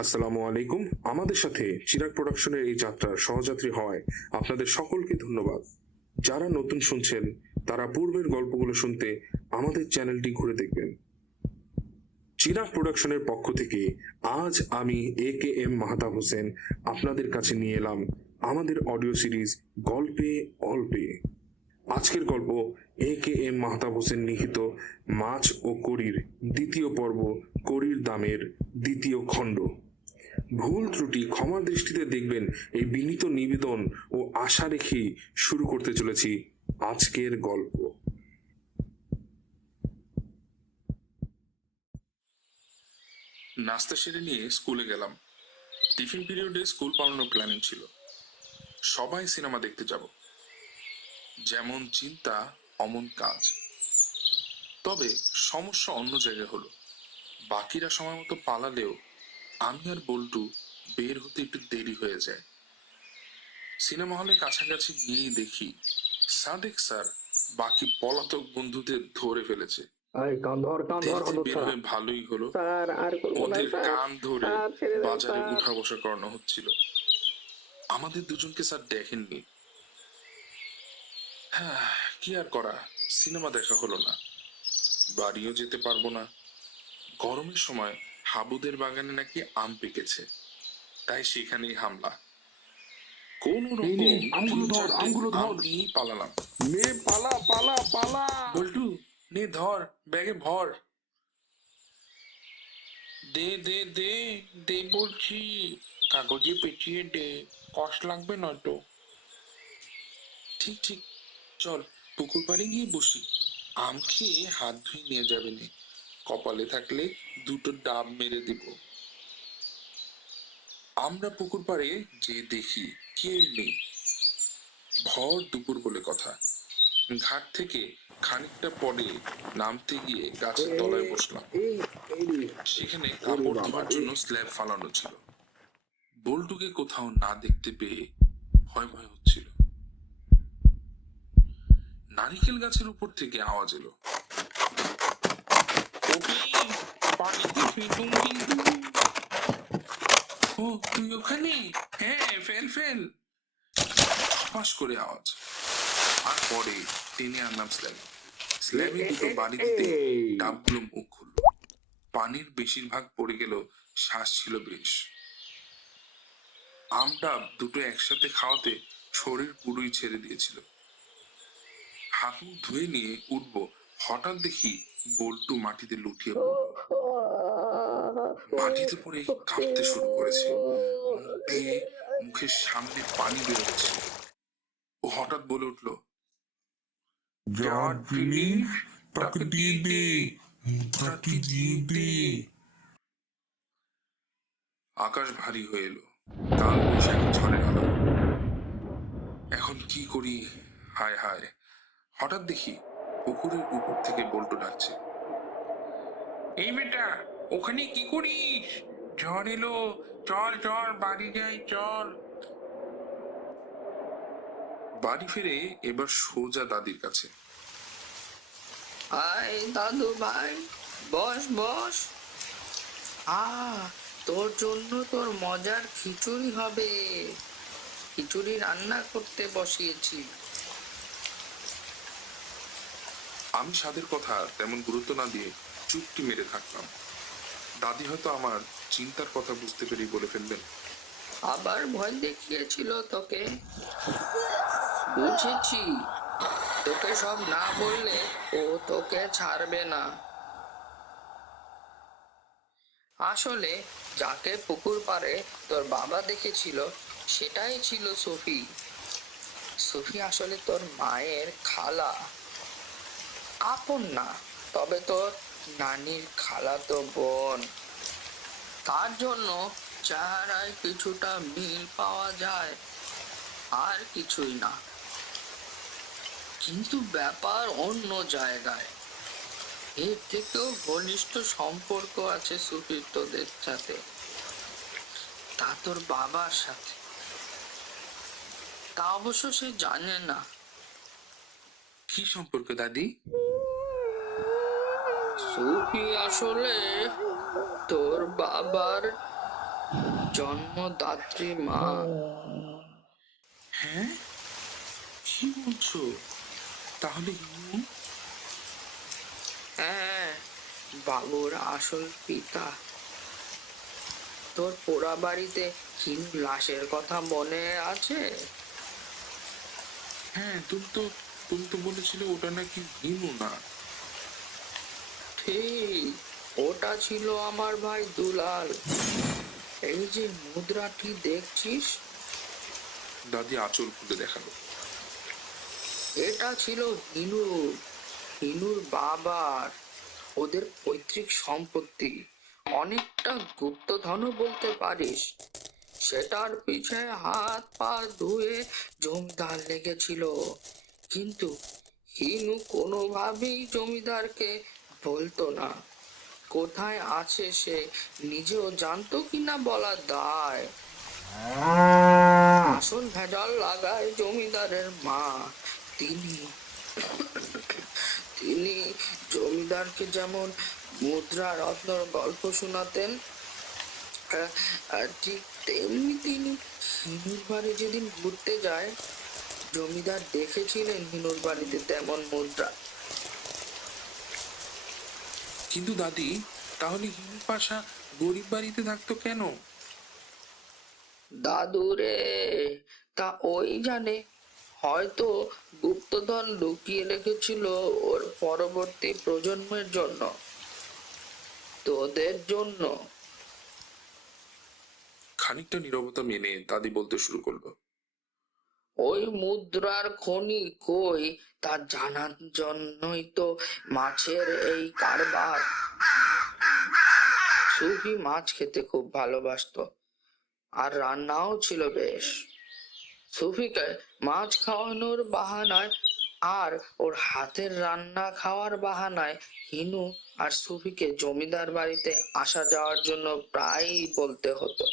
আসসালামু আলাইকুম। আমাদের সাথে চিরাগ প্রোডাকশনের এই যাত্রার সহযাত্রী হওয়ায় আপনাদের সকলকে ধন্যবাদ। যারা নতুন শুনছেন তারা পূর্বের গল্পগুলো শুনতে আমাদের চ্যানেলটি ঘুরে দেখবেন। চিরাগ প্রোডাকশনের পক্ষ থেকে আজ আমি AKM মাহতাব হোসেন আপনাদের কাছে নিয়ে এলাম আমাদের অডিও সিরিজ গল্পে অল্পে। আজকের গল্প AKM মাহতাব হোসেন লিখিত মাছ ও কড়ির দ্বিতীয় পর্ব, কড়ির দামের দ্বিতীয় খণ্ড। ভুল ত্রুটি ক্ষমার দৃষ্টিতে দেখবেন এই বিনীত নিবেদন ও আশা রেখেই শুরু করতে চলেছি আজকের গল্প। নাস্তা সেরে নিয়ে স্কুলে গেলাম। টিফিন পিরিয়ডে স্কুল পালানোর প্ল্যানিং ছিল। সবাই সিনেমা দেখতে যাব, যেমন চিন্তা অমন কাজ। তবে সমস্যা অন্য জায়গায় হলো। বাকিরা সময় মতো পালালেও আমি আর বল্টু বের হতে একটু দেরি হয়ে যায়। সিনেমা হলে কাছাকাছি গিয়ে দেখি সাদেক স্যার বাকি পলাতক বন্ধুদের ধরে ফেলেছে। ভালোই হলো, ওদের কান ধরে বাজারে উঠা বসা করানো হচ্ছিল। আমাদের দুজনকে স্যার দেখেননি। হ্যাঁ, কি আর করা, সিনেমা দেখা হলো না, বাড়িও যেতে পারবো না। গরমের সময় হাবুদের বাগানে নাকি আম পেকেছে, তাই সেখানেই হামলা। কোন রকম নিয়েই পালালাম। বল্টু, নে ধর, ব্যাগে ভর। দে দে দে দে বলছি, কাগজে পেঁচিয়ে দে, কষ্ট লাগবে নয়তো। ঠিক ঠিক, চল পুকুর পাড়ে গিয়ে বসি, আম খেয়ে হাত ধুয়ে নিয়ে যাবে নে, কপালে থাকলে দুটো ডাব মেরে দিব। আমরা পুকুর পাড়ে যে দেখি কেউ নেই। ভর দুপুর বলে কথা। ঘাট থেকে খানিকটা পরে নামতে গিয়ে গাছের তলায় বসলাম। সেখানে কাপড় ধোয়ার জন্য স্ল্যাব ফালানো ছিল। বল্টুকে কোথাও না দেখতে পেয়ে ভয় ভয় হচ্ছিল। নারিকেল গাছের উপর থেকে আওয়াজ এলো, ও তুই ওখানে? হ্যাঁ, ফেল ফেল। ফাঁস করে আওয়াজ, আর পরে টেনে আনলাম স্ল্যাবে। স্ল্যাবে দুটো বাড়ি দিতে ডাবগুলো মুখ খুলল। পানির বেশিরভাগ পড়ে গেল, শ্বাস ছিল বেশ। আমটা দুটো একসাথে খাওয়াতে শরীর পুরোই ছেড়ে দিয়েছিল। হাত মুখ ধুয়ে নিয়ে উঠবো, হঠাৎ দেখি বল্টু মাটিতে লুটিয়ে পড়ল। মাটিতে পড়ে কাঁপতে শুরু করেছে, মুখ দিয়ে মুখের সামনে পানি বেরোচ্ছে। ও হঠাৎ বলে উঠল, আকাশ ভারী হয়ে এলো, কাল বৈশাখী ঝড়ের আলো। এখন কি করি, হায় হায়। হঠাৎ দেখি পুকুরের উপর থেকে বল্টু ডাকছে, এই বেটা, ওখানে কি করিস? ঝড় এলো, চল চল বাড়ি যাই চল। বাড়ি ফিরে এবার সোজা দাদির কাছে। আয় দাদু ভাই, বস বস। তোর জন্য তোর মজার খিচুড়ি হবে, খিচুড়ি রান্না করতে বসিয়েছি। আমি স্বাদের কথা তেমন গুরুত্ব না দিয়ে চুপটি মেরে থাকলাম। দাদি হয়তো আমার চিন্তার কথা বুঝতে পেরে বলে ফেললেন, আবার ভয় দেখিয়েছিল তোকে? বুঝেছি, তোকে সব না বললে ও তোকে ছাড়বে না। আসলে যাকে পুকুর পাড়ে তোর বাবা দেখেছিল সেটাই ছিল সফি। সফি আসলে তোর মায়ের খালা, আপন না, তবে তোর নানির খালাতো বোন। তার জন্য চেহারায় কিছুটা মিল পাওয়া যায়, আর কিছুই না। কিন্তু ব্যাপার অন্য জায়গায়। এর থেকেও ঘনিষ্ঠ সম্পর্ক আছে সুফির তোদের সাথে, তা তোর বাবার সাথে। তা অবশ্য সে জানে না। কি সম্পর্ক দাদি? সুফি আসলে তোর বাবার জন্মদাত্রী মা। হ্যাঁ, কি বলছো? তাহলে হিমু? হ্যাঁ, বাবুর আসল পিতা। তোর পোড়া বাড়িতে হিন্দু লাশের কথা মনে আছে? হ্যাঁ, তুমি তো বলেছিলে ওটা নাকি হিমু না। ঠিক, ওটা ছিল আমার ভাই দুলাল। এই যে মুদ্রাটি দেখছিস, দাদি আঁচল খুলে দেখালো। এটা ছিল হিনুর বাবার। ওদের পৈতৃক সম্পত্তি, অনেকটা গুপ্তধনও বলতে পারিস। সেটার পিছে হাত পা ধুয়ে জমিদার লেগেছিল, কিন্তু হিনু কোনোভাবেই জমিদারকে বলতো না কোথায় আছে। সে নিজেও জানতো কিনা বলা দায়। আসল ভেজাল লাগায় জমিদারের মা। তিনি তিনি জমিদারকে যেমন মুদ্রা রত্নর গল্প শোনাতেন, আর ঠিক তেমনি তিনি হিনুর বাড়ি যেদিন ঘুরতে যায়, জমিদার দেখেছিলেন হিনুর বাড়িতে তেমন মুদ্রা। কিন্তু দাদি, তাহলে হিমু পাশা গরিব বাড়িতে থাকতো কেন? দাদু রে, তা ওই জানে। হয়তো গুপ্তধন লুকিয়ে রেখেছিল ওর পরবর্তী প্রজন্মের জন্য, তোদের জন্য। খানিকটা নীরবতা মেনে দাদি বলতে শুরু করলো। ওই মুদ্রার খনি কই তা জানার জন্যই তো মাছের এই কারবার। সুফি মাছ খেতে খুব ভালোবাসতো, আর রান্নাও ছিল বেশ। সুফিকে মাছ খাওয়ানোর বাহানায় আর ওর হাতের রান্না খাওয়ার বাহানায় হিনু আর সুফিকে জমিদার বাড়িতে আসা যাওয়ার জন্য প্রায়ই বলতে হতো।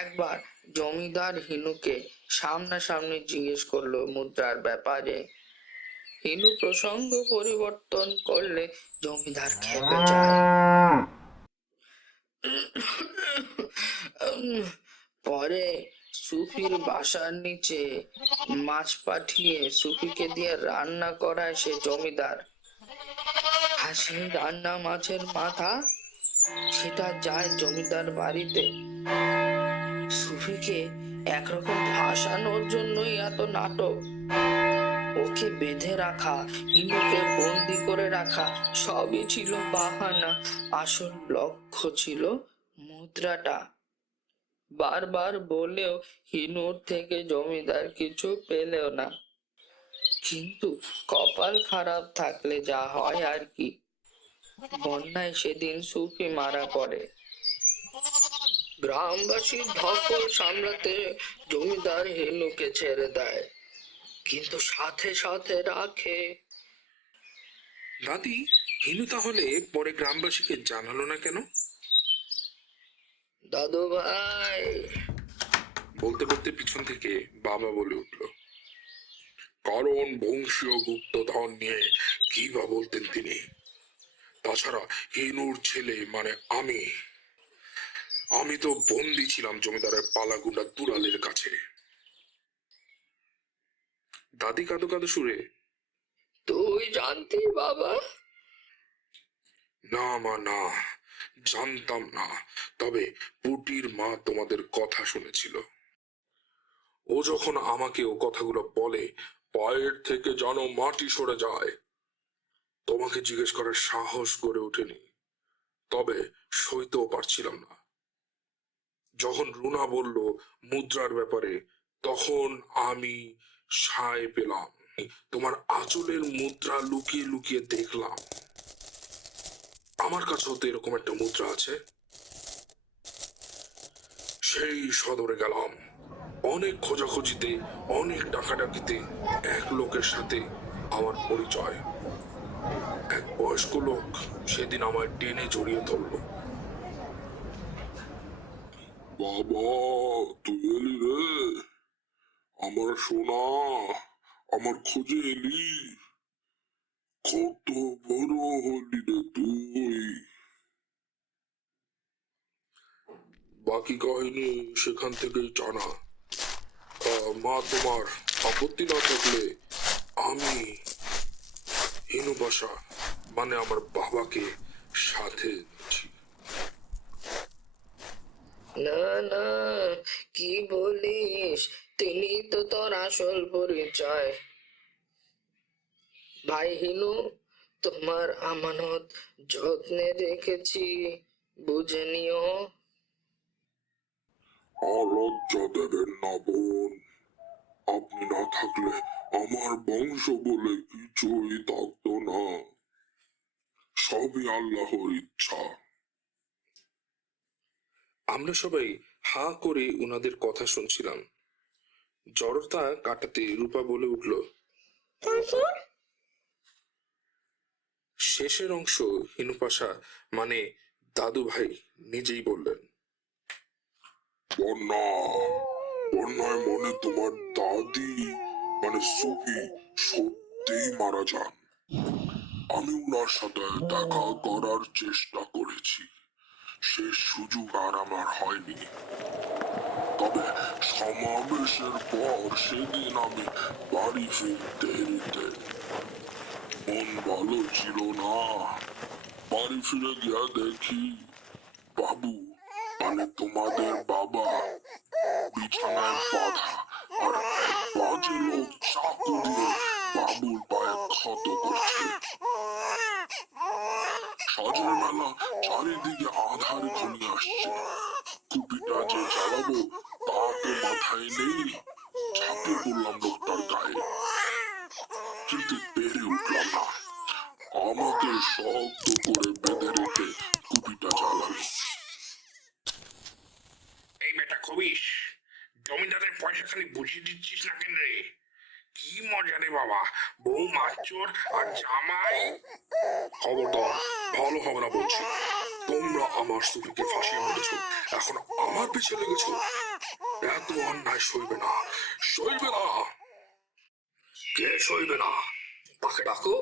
একবার জমিদার হিনুকে সামনাসামনি জিজ্ঞেস করলো মুদ্রার ব্যাপারে। হিনু প্রসঙ্গ পরিবর্তন করলে জমিদার খেপে যায়। পরে সুফির বাসার নিচে মাছ পাঠিয়ে সুফিকে দিয়ে রান্না করায় সে জমিদার। আর সেই রান্না মাছের মাথা, সেটা যায় জমিদার বাড়িতে। সুফিকে একরকম ফাঁসানোর জন্যই এত নাটক। ওকে বেঁধে রাখা, হিনুকে বন্দি করে রাখা, সবই ছিল বাহানা। আসল লক্ষ্য ছিল মুদ্রাটা। বারবার বলেও হিনুর থেকে জমিদার কিছু পেলেও না। কিন্তু কপাল খারাপ থাকলে যা হয় আর কি। বন্যায় সেদিন সুফি মারা পড়ে। গ্রামবাসীর ধকল সামলাতে জমিদার হিনুকে ছেড়ে দেয়, কিন্তু সাথে সাথে রাখে। দাদি, হিনু তাহলে পরে গ্রামবাসীকে জানালো না কেন? দাদু ভাই, বলতে বলতে পিছন থেকে বাবা বলে উঠলো, কারণ বংশীয় গুপ্তধন নিয়ে কি বা বলতেন তিনি। তাছাড়া হিনুর ছেলে মানে আমি আমি তো বন্দি ছিলাম জমিদারের পালাগুন্ডা দুলালের কাছে। দাদি কাঁদো কাঁদো সুরে, তুই জানতি বাবা? না মা না, জানতাম না। তবে পুটির মা তোমাদের কথা শুনেছিল। ও যখন আমাকে ও কথাগুলো বলে, পায়ের থেকে যেন মাটি সরে যায়। তোমাকে জিজ্ঞেস করার সাহস গড়ে ওঠেনি, তবে সইতেও পারছিলাম না। যখন রুনা বলল মুদ্রার ব্যাপারে, তখন আমি সায় পেলাম। তোমার আঁচলের মুদ্রা লুকিয়ে লুকিয়ে দেখলাম। আমার কাছেও তো এরকম একটা মুদ্রা আছে। সেই সদরে গেলাম। অনেক খোঁজাখুঁজিতে, অনেক ডাকাডাকিতে এক লোকের সাথে আমার পরিচয়। এক বয়স্ক লোক সেদিন আমায় টেনে জড়িয়ে ধরলো। বাবা, তুই এলি রে? আমার সোনা, আমার খোঁজে এলি? কত বড় হলি রে তুই। বাকি কাহিনী সেখান থেকেই জানা। মা, তোমার আপত্তি না থাকলে আমি হিনু বাসা মানে আমার বাবাকে সাথে নিচ্ছি। না না, কি বলিস? তিনি তো তোর আসল পরিচয়। ভাই হিনু, তোমার আমানত যত্নে রেখেছি, বুঝে নিও। অলজ্জা দেবেন না বোন, আপনি না থাকলে আমার বংশ বলে কিছুই থাকতো না। সবই আল্লাহর ইচ্ছা। আমরা সবাই হাঁ করে উনাদের কথা শুনছিলাম। জড়তা কাটাতে রূপা বলে উঠল, শেষের অংশ হিনু পাশা মানে দাদু ভাই নিজেই বললেন। বন্যা, বন্যায় মনে তোমার দাদি মানে সুফি সত্যিই মারা যান। আমি উনার সাথে দেখা করার চেষ্টা করেছি, সে সুযোগ আর আমার হয়নি। তবে সমাবেশের পর সেদিন আমি বাড়ি ফিরতে দেরিতে, মন ভালো ছিল না। বাড়ি ফিরে গিয়া দেখি বাবু মানে তোমাদের বাবা বিছানায় বাঁধা, আর এক বাজে লোক চাকু দিয়ে বাবুর পায়ে ক্ষত করছে। সাজের মেলা চারিদিকে আধার ঘনিয়ে আসছে। কুপিটা যে জ্বালাবো তা তো মাথায় নেই। ঝাঁপিয়ে পড়লাম লোকটার গায়ে, কিন্তু পেরে উঠলাম না। আমাকে শক্ত করে বেঁধে রেখে কুপিটা জ্বালালো। এই বেটা খবিস, জমিদারের পয়সা খালি বুঝিয়ে দিচ্ছিস না কেন রে? কি মজা রে বাবা, বউ মারচোর আর জামাই। খবরদার, ভালো হবে না বলছি। তোমরা আমার সুফিকে ফাঁসিয়ে মেরেছো, এখন আমার পিছে লেগেছো। এত অন্যায় সইবে না, সইবে না। কে সইবে না? তাকে ডাকো।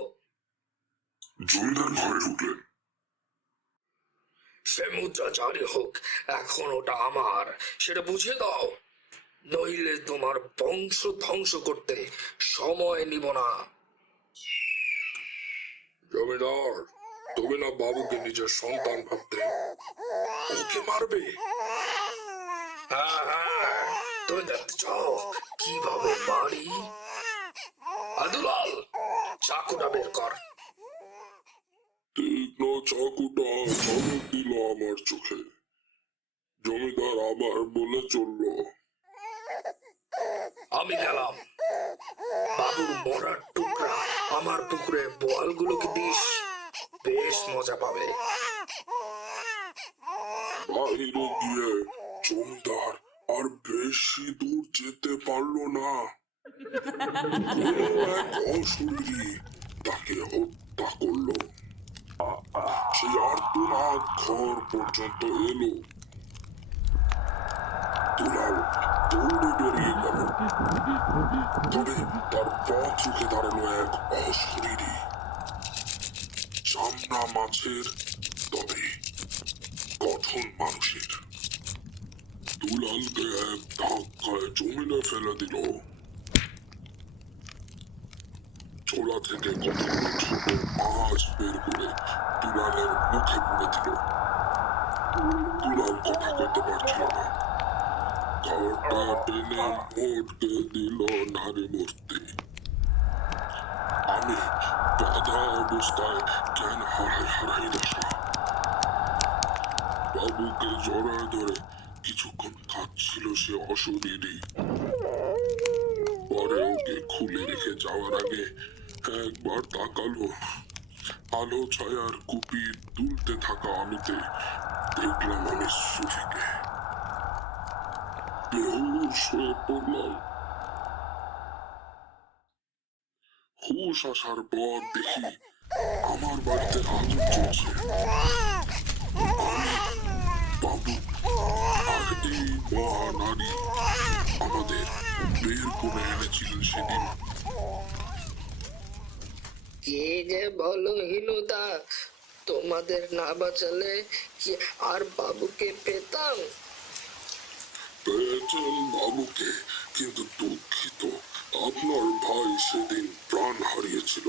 জমিদার ঘরে ঢুকলেন। সে মুদ্রা জারি হোক, এখন ওটা আমার, সেটা বুঝে দাও, নইলে তোমার বংশ ধ্বংস করতে সময় নিব না। জমিদার, তুমি না বাবুকে নিজের সন্তান ভাবতে, ওকে মারবে? হ্যাঁ হ্যাঁ, তুমি দেখতে চাও কিভাবে মারি? আদুলাল, চাকুটা বের কর। তীক্ষ্ণ চাকুটা ধমক দিল আমার চোখে। জমিদার আবার বলে চলল, আমি গেলাম। বাবুর মরার টুকরা আমার পুকুরে বোয়ালগুলোকে দিস, বেশ মজা পাবে। বাহিরে গিয়ে জমিদার আর বেশি দূর যেতে পারলো না। কোনো এক অশরীরী তাকে হত্যা করলো। সেই আর্তনাদ ঘর পর্যন্ত এলো। দুলাল দৌড়ে বেরিয়ে গেল, তবে তার পথ রুখে দাঁড়ালো এক অশরীরী, চামড়া মাছের তবে গঠন মানুষের। দুলালকে এক ধাক্কায় জমিনে ফেলে দিল। ছোলা থেকে কতগুলো ছোট মাছ বের করে দুলালের মুখে পুড়ে দিল। দুলাল কথা কইতে পারছিল না। ঘরটা টেনে মোটকে দিল নারী মূর্তি। আমি বাধা অবস্থায় জ্ঞান হারাই দশা। বাবুকে জড়ায় ধরে কিছুক্ষণ কাঁদছিল সে অশরীরী। পরে ওকে খুলে রেখে যাওয়ার আগে একবার তাকালো। আলো ছায়ার কুপি তুলতে থাকা আলোতে দেখলাম আমি সুফিকে। বেহুশ হয়ে পড়লাম। হুশ আসার পর দেখি আমার বাড়িতে আগুন চলছে। আমি, বাবু আর এই মহানারী আমাদের বের করে এনেছিলেন সেদিন। কে যে বলো হিনুদা, তোমাদের না বাঁচালে কি আর বাবুকে পেতাম? পেয়েছেন বাবুকে, কিন্তু দুঃখিত, আপনার ভাই সেদিন প্রাণ হারিয়েছিল।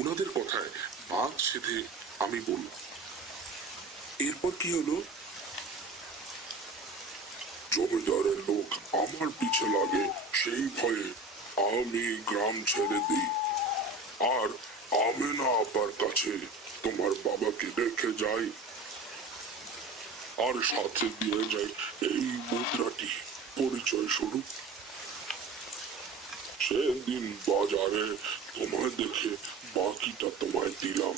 ওনাদের কথায় বাঘ সেধে আমি বললাম, এরপর কি হলো? জমিদারের লোক আমার পিছে লাগে, সেই ভয়ে আমি গ্রাম ছেড়ে দিই আর আমেনা আপার কাছে তোমার বাবাকে রেখে যাই, আর সাথে দিয়ে যাই এই মুদ্রাটি পরিচয় স্বরূপ। সেদিন বাজারে তোমায় দেখে বাকিটা তোমায় দিলাম।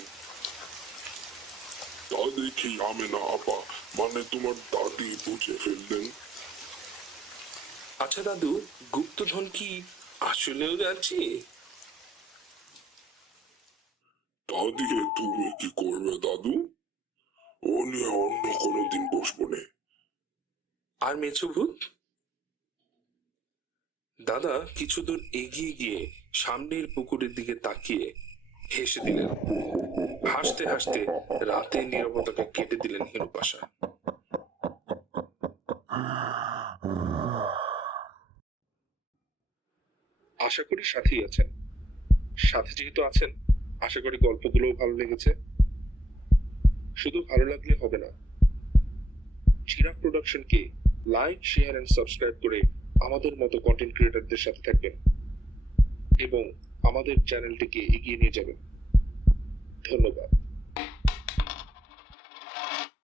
তা দেখি আমেনা আপা মানে তোমার দাদি বুঝে ফেললেন। আচ্ছা দাদু, গুপ্তধন কি আসলেও যাচ্ছি? তা দিয়ে তুমি কি করবে দাদু? ও নিয়ে অন্য কোনোদিন বসবো নে। আর মেছো ভূত? দাদা কিছু দূর এগিয়ে গিয়ে সামনের পুকুরের দিকে তাকিয়ে হেসে দিলেন। হাসতে হাসতে রাতের নীরবতাকে কেটে দিলেন হিরু পাশা। আশা করি সাথেই আছেন। সাথে যেহেতু আছেন, আশা করি গল্পগুলোও ভালো লেগেছে। শুধু ভালো লাগলে হবে না, চিরাগ প্রোডাকশনকে লাইক, শেয়ার এন্ড সাবস্ক্রাইব করে আমাদের মতো কন্টেন্ট ক্রিয়েটরদের সাথে থাকবেন এবং আমাদের চ্যানেলটিকে এগিয়ে নিয়ে যাবেন। ধন্যবাদ।